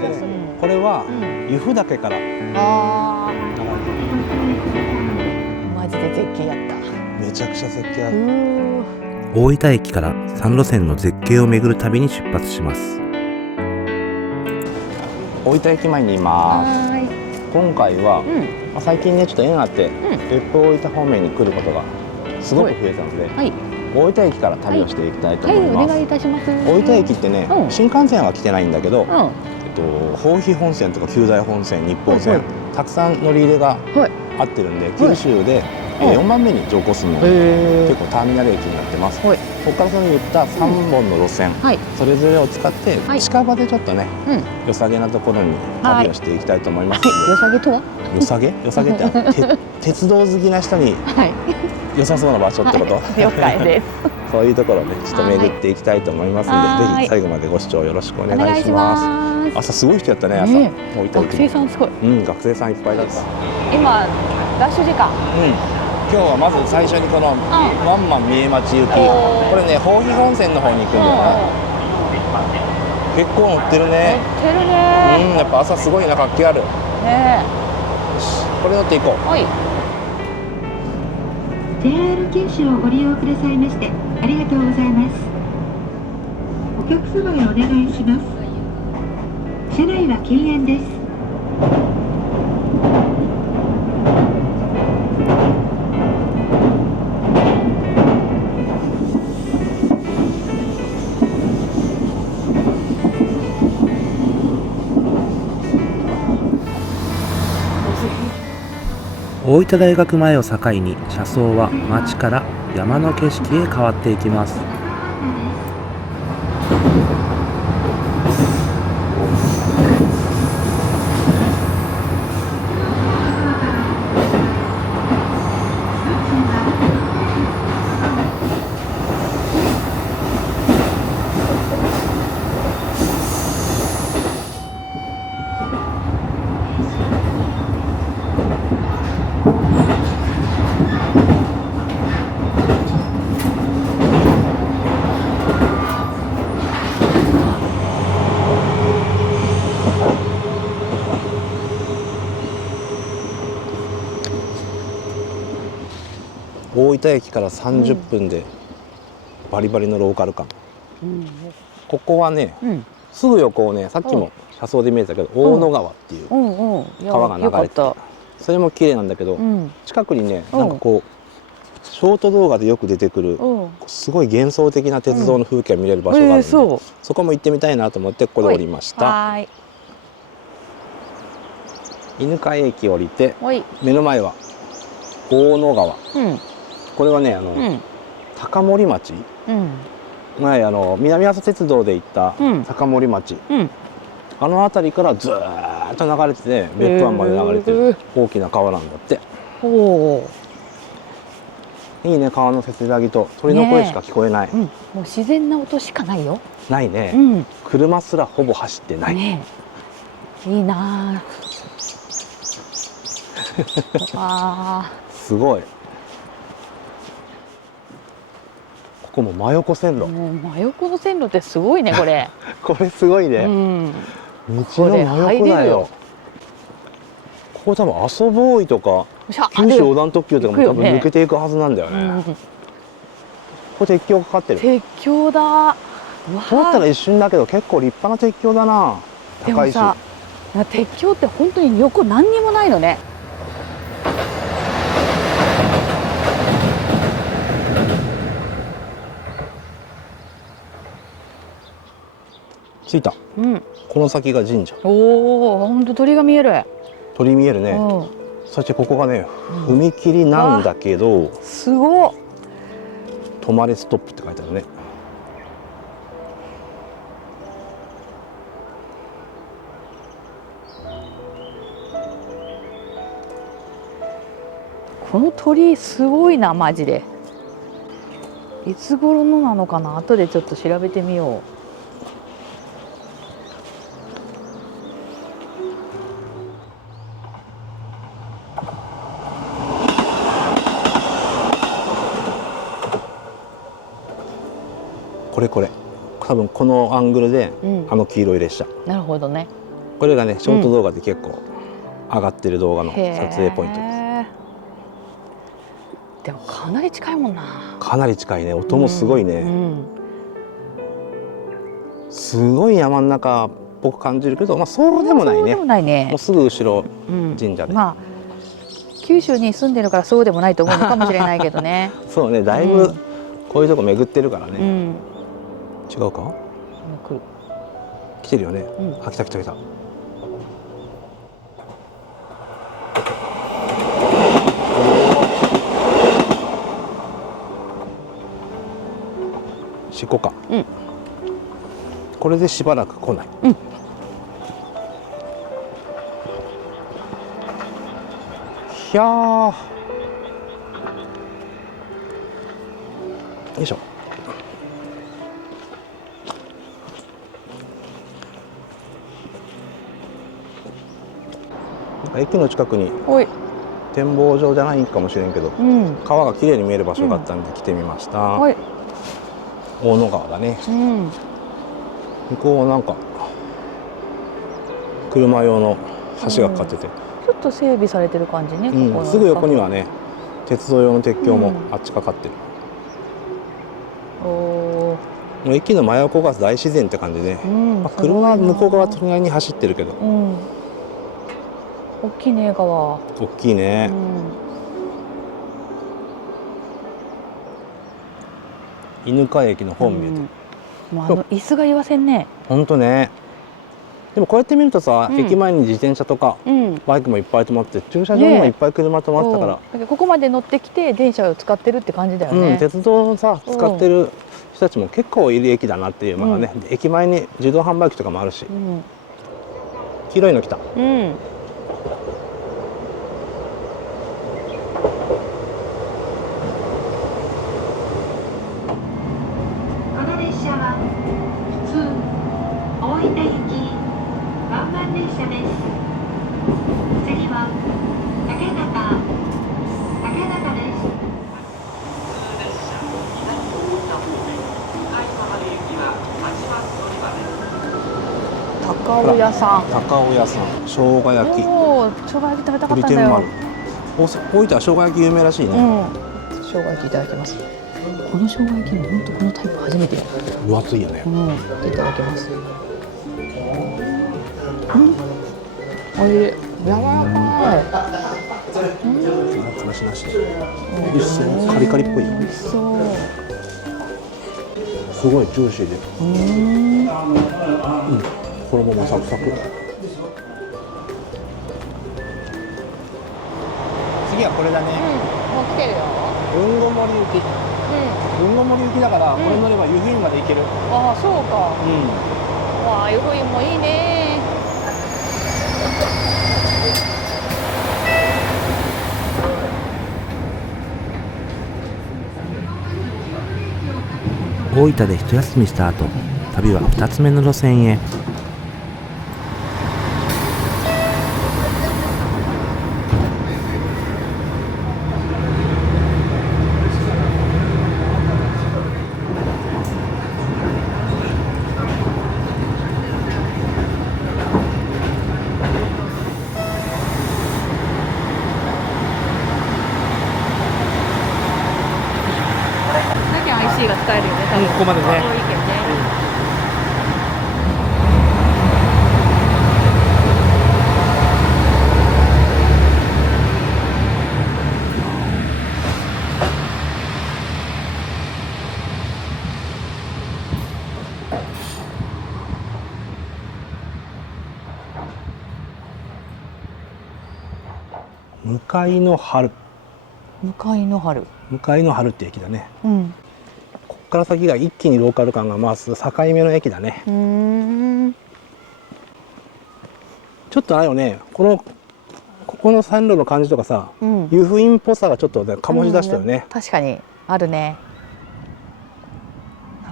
でね、これは由布岳から流れてる。マジで絶景やった。めちゃくちゃ絶景ある。大分駅から3路線の絶景を巡る旅に出発します。大分駅前にいます。今回は、最近ねちょっと縁あって別府大分方面に来ることがすごく増えたので、大分駅から旅をしていきたいと思います。お願いいたします。大分駅ってね、新幹線は来てないんだけど、豊肥本線とか久在本線、日豊線、たくさん乗り入れが合ってるんで、九州で4番目に乗降数の結構ターミナル駅になってます。ここからその言った3本の路線、それぞれを使って近場でちょっとね、良さげなところに旅をしていきたいと思います。良さげとは？良さげ？良さげって鉄道好きな人に良さそうな場所ってこと？了解です。そういうところをねちょっと巡っていきたいと思いますので、ぜひ最後までご視聴よろしくお願いします。朝すごい人やったね。朝大分駅。学生さんすごい。学生さんいっぱいだった。今ラッシュ時間。今日はまず最初にこのワンマン三重町行き、これね豊肥本線の方に行くんだよな。結構乗ってるね。乗ってるね。やっぱ朝すごいな、活気ある。ね。よし、これ乗っていこう。JR 九州をご利用くださいましてありがとうございます。お客様へお願いします。車内は禁煙です。大分大学前を境に車窓は街から山の景色へ変わっていきます。大分駅から30分でバリバリのローカル感。ここはね、すぐ横をね、さっきも車窓で見えたけど大野川っていう川が流れてて、それも綺麗なんだけど、近くにねなんかこうショート動画でよく出てくるすごい幻想的な鉄道の風景が見れる場所があるので、そこも行ってみたいなと思ってここで降りました。犬飼駅降りて目の前は大野川。これはね高森町、前南阿蘇鉄道で行った高森町、あの辺りからずーっと流れてて別府湾まで流れてる大きな川なんだって。いいね、川のせせらぎと鳥の声しか聞こえない。もう自然な音しかないよ。ないね。車すらほぼ走ってない。いいなあ。すごい。ここも真横線路。真横の線路ってすごいね、これ。これすごいね。道の真横だよ。ここ多分阿蘇ボーイとか九州横断特急とかも多分抜けていくはずなんだよね。これ鉄橋かかってる。鉄橋だ。通ったら一瞬だけど結構立派な鉄橋だな。高いし。鉄橋って本当に横何にもないのね。着いた。この先が神社。おお、本当鳥が見える。鳥見えるね。そしてここがね、踏切なんだけど。すごっ。止まれストップって書いてあるね。この鳥すごいな、マジで。いつ頃のなのかな、後でちょっと調べてみよう。これ多分このアングルで、あの黄色い列車。なるほどね。これがねショート動画で結構上がってる動画の撮へー影ポイントです。でもかなり近いもんな。かなり近いね。音もすごいね、すごい山の中っぽく感じるけど、まあそうでもないね。そうでもないねもう。すぐ後ろ神社で、まあ九州に住んでるからそうでもないと思うのかもしれないけどね。そうね、だいぶこういうとこ巡ってるからね、うん。違うか、来てるよね、あ、来た来た来た。しこか、これでしばらく来ない、いやー、よいしょ。なんか駅の近くにおい。展望場じゃないかもしれんけど、うん。川が綺麗に見える場所があったんで来てみました、おい。大野川だね。うん。向こうはなんか車用の橋がかかってて、ちょっと整備されてる感じね。ここのすぐ横にはね鉄道用の鉄橋もあっちかかってる、おお。もう駅の真横が大自然って感じで、まあ、車は向こう側隣に走ってるけど、大きいね川。大きいね、犬飼駅の本見えてる、もう椅子が言わせんね。ほんとね。でもこうやって見るとさ、駅前に自転車とかバイクもいっぱい止まって駐車場にもいっぱい車止まってたから、だけどここまで乗ってきて電車を使ってるって感じだよね。鉄道をさ使ってる人たちも結構いる駅だなっていうのがね、駅前に自動販売機とかもあるし、黄色いの来た、この列車は普通大分行きワンマン列車です。次は竹中です。高尾屋さん。高尾屋さん、生姜焼き、おお、生姜焼き食べたかったんだよ。大分は生姜焼き有名らしいね、生姜焼きいただきます。この生姜焼きも本当このタイプ初めて。分厚いよね、いただきます。おいしい。柔らかい。からしなし、美味しそう、カリカリっぽいよ、美味しそう。すごいジューシーで、衣もサクサク。次はこれだね、もう来てるよ。豊後森行き、豊後森行きだから、これ乗れば湯布院まで行ける。ああ、そうか。わあ、湯布院もいいね。大分で一休みした後、旅は2つ目の路線へ。だけ IC が使えるよね。多分ここまでね。遠いけどね。向いの春、向いの春。向いの春って駅だね。うん。こっから先が一気にローカル感が増す境目の駅だね。ちょっとあれよね、ここの線路の感じとかさ、湯布院っぽさがちょっとね醸し出したよね。確かにあるね。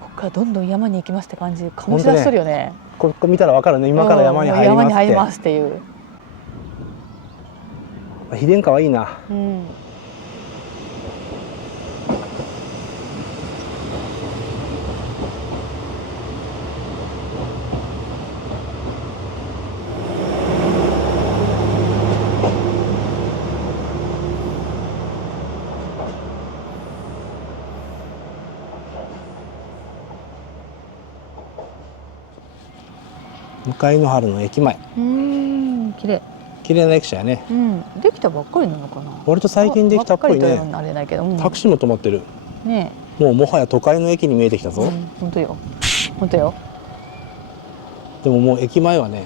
ここからどんどん山に行きますって感じ醸し出しとるよね。ここ見たらわかるね、今から山に入りますって。山に入りますっていう。非電化はいいな。向の春の駅前。綺麗。綺麗な駅舎やね。できたばっかりなのかな。割と最近できたっぽいね。あれだけど、タクシーも止まってる。ね。もはや都会の駅に見えてきたぞ。本当よ。本当よ。でももう駅前はね、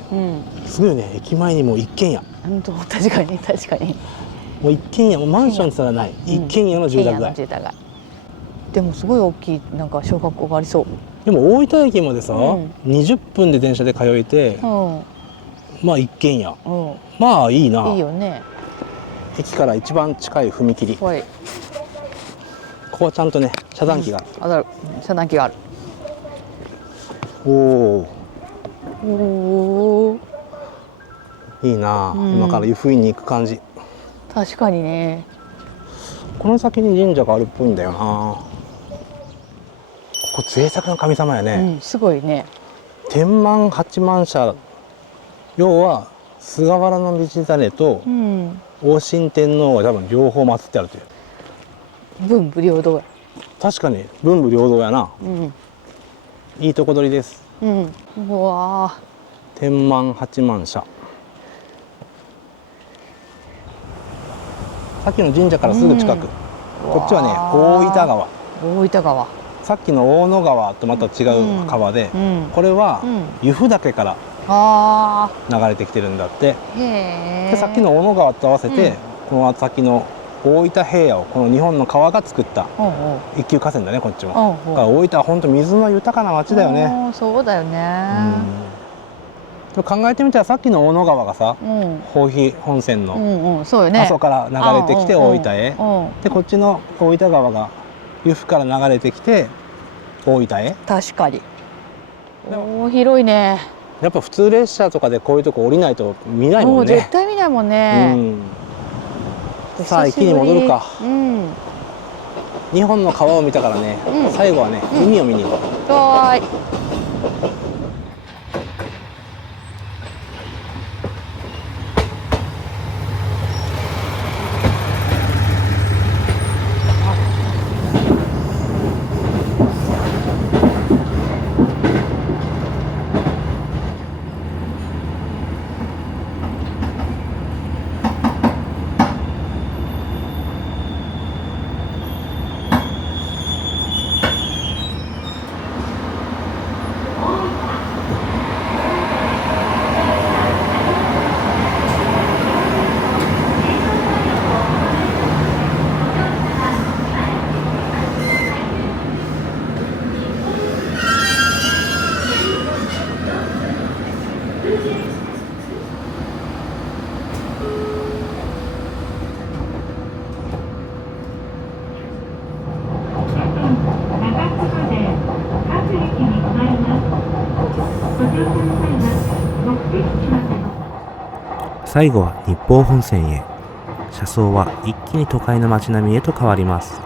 すごいよね。駅前にもう一軒家。本当、確かに確かに。もう一軒家、もうマンションすらない。一軒家の住宅街。でもすごい大きいなんか小学校がありそう。でも大分駅までさ、20分で電車で通えて、まあ一軒家。まあいいな。いいよね。駅から一番近い踏切。ここはちゃんとね、遮断機がある。遮断機がある。おお。いいな、今から湯布院に行く感じ。確かにね。この先に神社があるっぽいんだよな。ここ贅沢な神様やね。すごいね。天満八幡社、要は菅原道真と王神天皇が多分両方祀ってあるという。文武両道や。確かに文武両道やな。いいとこ取りです。うわ。天満八幡社。さっきの神社からすぐ近く。こっちはね、大分川。大分川。さっきの大野川とまた違う川で、これは由布岳から流れてきてるんだって。でさっきの大野川と合わせて、この先の大分平野をこの日本の川が作った一級河川だね、こっちも。だから大分は本当水の豊かな町だよね。そうだよね。考えてみたらさっきの大野川がさ、豊肥本線の阿蘇から流れてきて大分へ、でこっちの大分川が由布から流れてきて大分へ。確かに。広いね。やっぱ普通列車とかでこういうとこ降りないと見ないもんね。もう絶対見ないもんね。さあ駅に戻るか。日本の川を見たからね、最後はね、海を見に行こう。はーい。最後は日豊本線へ。車窓は一気に都会の街並みへと変わります。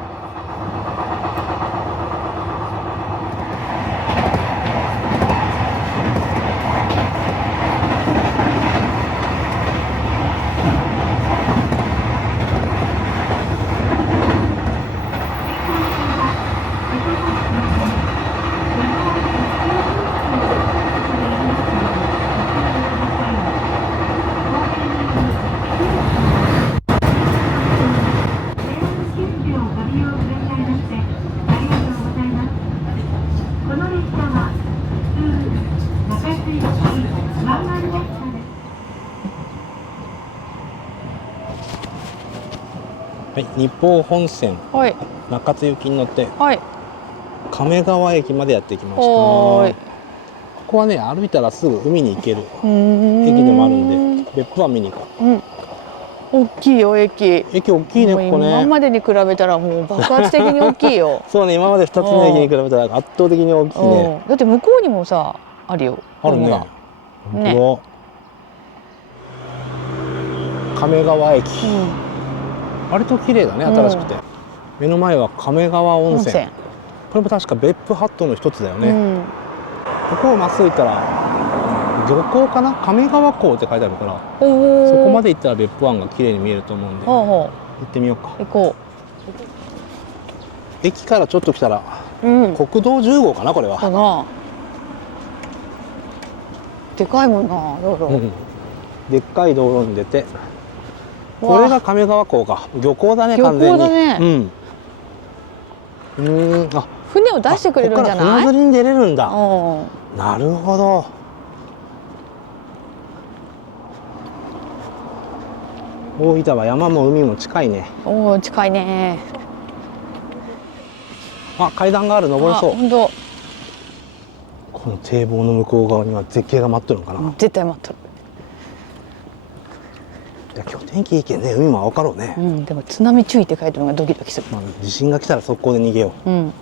はい、日豊本線中津行きに乗って亀川駅までやってきました。ここはね、歩いたらすぐ海に行ける駅でもあるんで、別府湾見に行こう。大きいよ駅。駅大きいね、ここね。今までに比べたらもう爆発的に大きいよ。そうね、今まで2つの駅に比べたら圧倒的に大きいね。だって向こうにもさ、あるよ。あるね。本当だ。亀川駅。割と綺麗だね、新しくて。目の前は亀川温泉。これも確か別府ハットの一つだよね。ここをまっすぐ行ったら漁港かな、亀川港って書いてあるから、そこまで行ったら別府湾が綺麗に見えると思うんで行ってみようか。行こう。駅からちょっと来たら、国道10号かな、これは。でかいもんな道路。うんでっかい道路に出て、これが亀川港か。漁港だね、完全に。漁港だねあ、船を出してくれるんじゃここからない？船釣りに出れるんだ。うんなるほど。大分は山も海も近いね。おお近いね。あ、階段がある、登れそう。本当。この堤防の向こう側には絶景が待ってるのかな。絶対待っとる。いや、今日天気いいけんね、海も青かろうね。うんでも津波注意って書いてるのがドキドキする。まあ、地震が来たら速攻で逃げようん。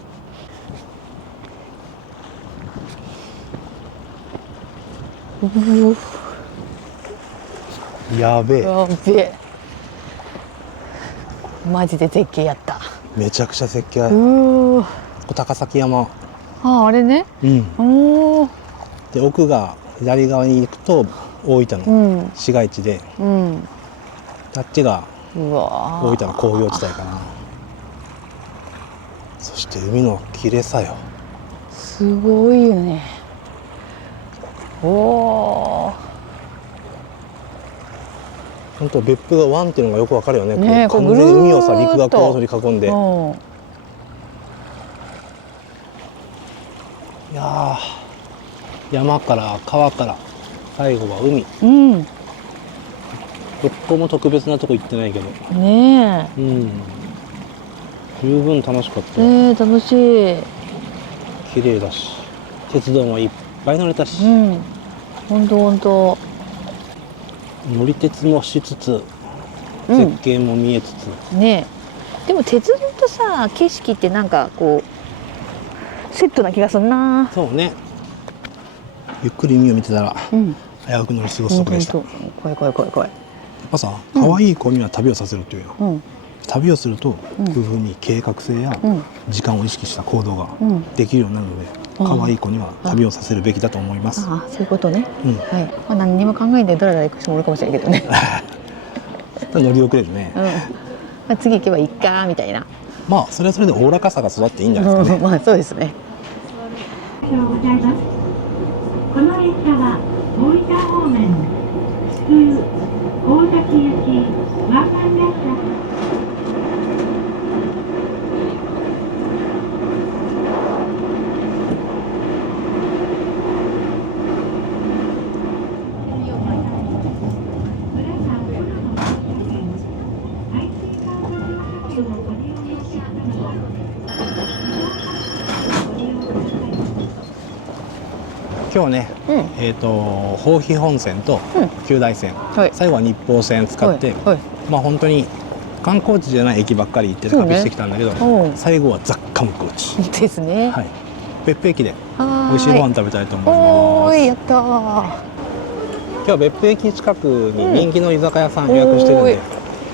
う。やべえ、やべえ。マジで絶景やった。めちゃくちゃ絶景。高崎山。あれね。おお。で、奥が左側に行くと大分の市街地で、あっちがうわ大分の工業地帯かな。そして海の綺麗さよ。すごいよね。おお。本当別府が湾っていうのがよくわかるよね。ねえこう完全に海をさ、こうぐるーっと陸がこう取り囲んで。いやー、山から川から最後は海。うん。どこも特別なとこ行ってないけど、ね十分楽しかった。え。楽しい。綺麗だし、鉄道もいっぱい乗れたし、本当本当。乗り鉄もしつつ、うん絶景も見えつつ。ねえ。でも鉄道とさ景色ってなんかこうセットな気がするな。そうね。ゆっくり海を見てたら、危うく乗り過ごすとこでした。やっ怖い怖い怖い怖い。ぱさ、可愛い子には旅をさせるっていうよ。旅をすると、こういうふうに計画性や時間を意識した行動ができるようになるので、可愛い子には旅をさせるべきだと思います。ああそういうことね。はい。まあ何にも考えてドラドラ行く人もいるかもしれないけどね。乗り遅れるね。まあ次行けばいいかみたいな。まあそれはそれでおおらかさが育っていいんじゃないですかね。まあそうですね。おはようございます。この列車は大分方面普通大崎行き湾岸列車。今日ね、豊肥本線と旧大線、最後は日豊線使って、まあ本当に観光地じゃない駅ばっかり行って旅してきたんだけど、最後はザ・観光地ですね。はい、別府駅で美味しいご飯食べたいと思います。おーいやったー。今日は別府駅近くに人気の居酒屋さん予約してるんで、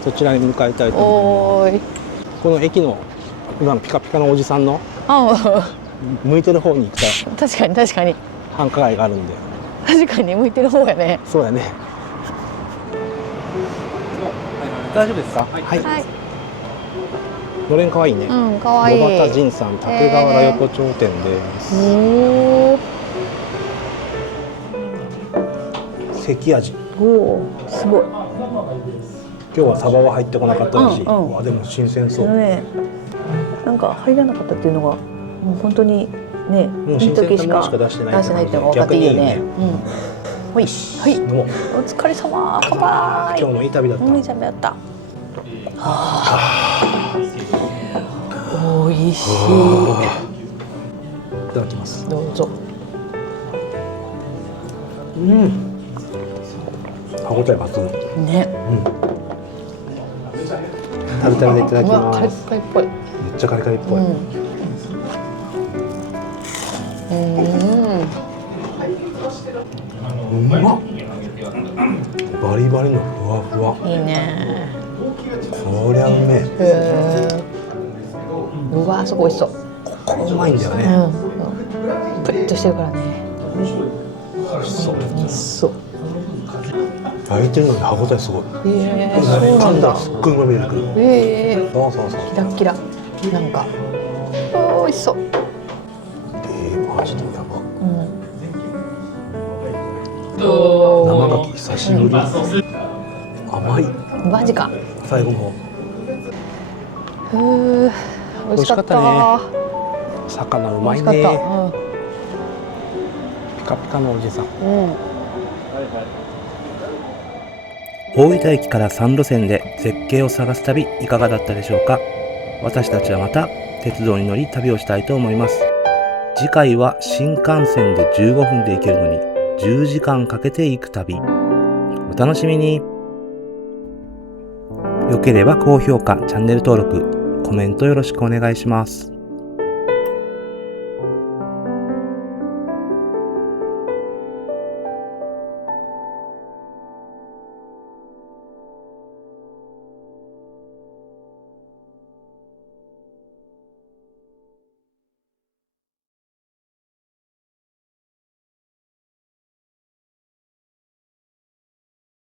そちらに向かいたいと思います。この駅の今のピカピカのおじさんの向いてる方に行くと確かに確かに繁華街があるんで。確かに向いてる方やね。そうやね。大丈夫ですか？はい。のれん可愛いね。可愛い。小畑仁さん竹瓦横丁店です。関味。おお、すごい。今日はサバは入ってこなかったらしい。わ、でも新鮮そう。なんか入らなかったっていうのがもう本当にね、もう新鮮なものしか出してないっていうのが分かっていいよね。はい、はい、お疲れ様。乾杯。今日もいい旅だった。いい旅だった。おいしい。いただきます。どうぞ。歯応え抜群。ね。タルタルでいただきます。カリカリっぽい。めっちゃカリカリっぽい。うまっ。バリバリのふわふわ。いいね。こりゃうめえ。うわ、すごい美味しそう。ここうまいんだよね。プリッとしてるからね。そう。そう。焼いてるのに歯応えすごい。噛んだらすっごいうまみ出てくる。そうそうそう。キラッキラ。なんか。美味しそう。マジでやば。生牡蠣久しぶり。甘い。マジか。最後も美味しかった。美味しか魚うまいね。美味しかった。ピカピカのおじさん。大分駅から3路線で絶景を探す旅いかがだったでしょうか。私たちはまた鉄道に乗り旅をしたいと思います。次回は新幹線で15分で行けるのに10時間かけて行く旅。お楽しみに。よければ高評価、チャンネル登録、コメントよろしくお願いします。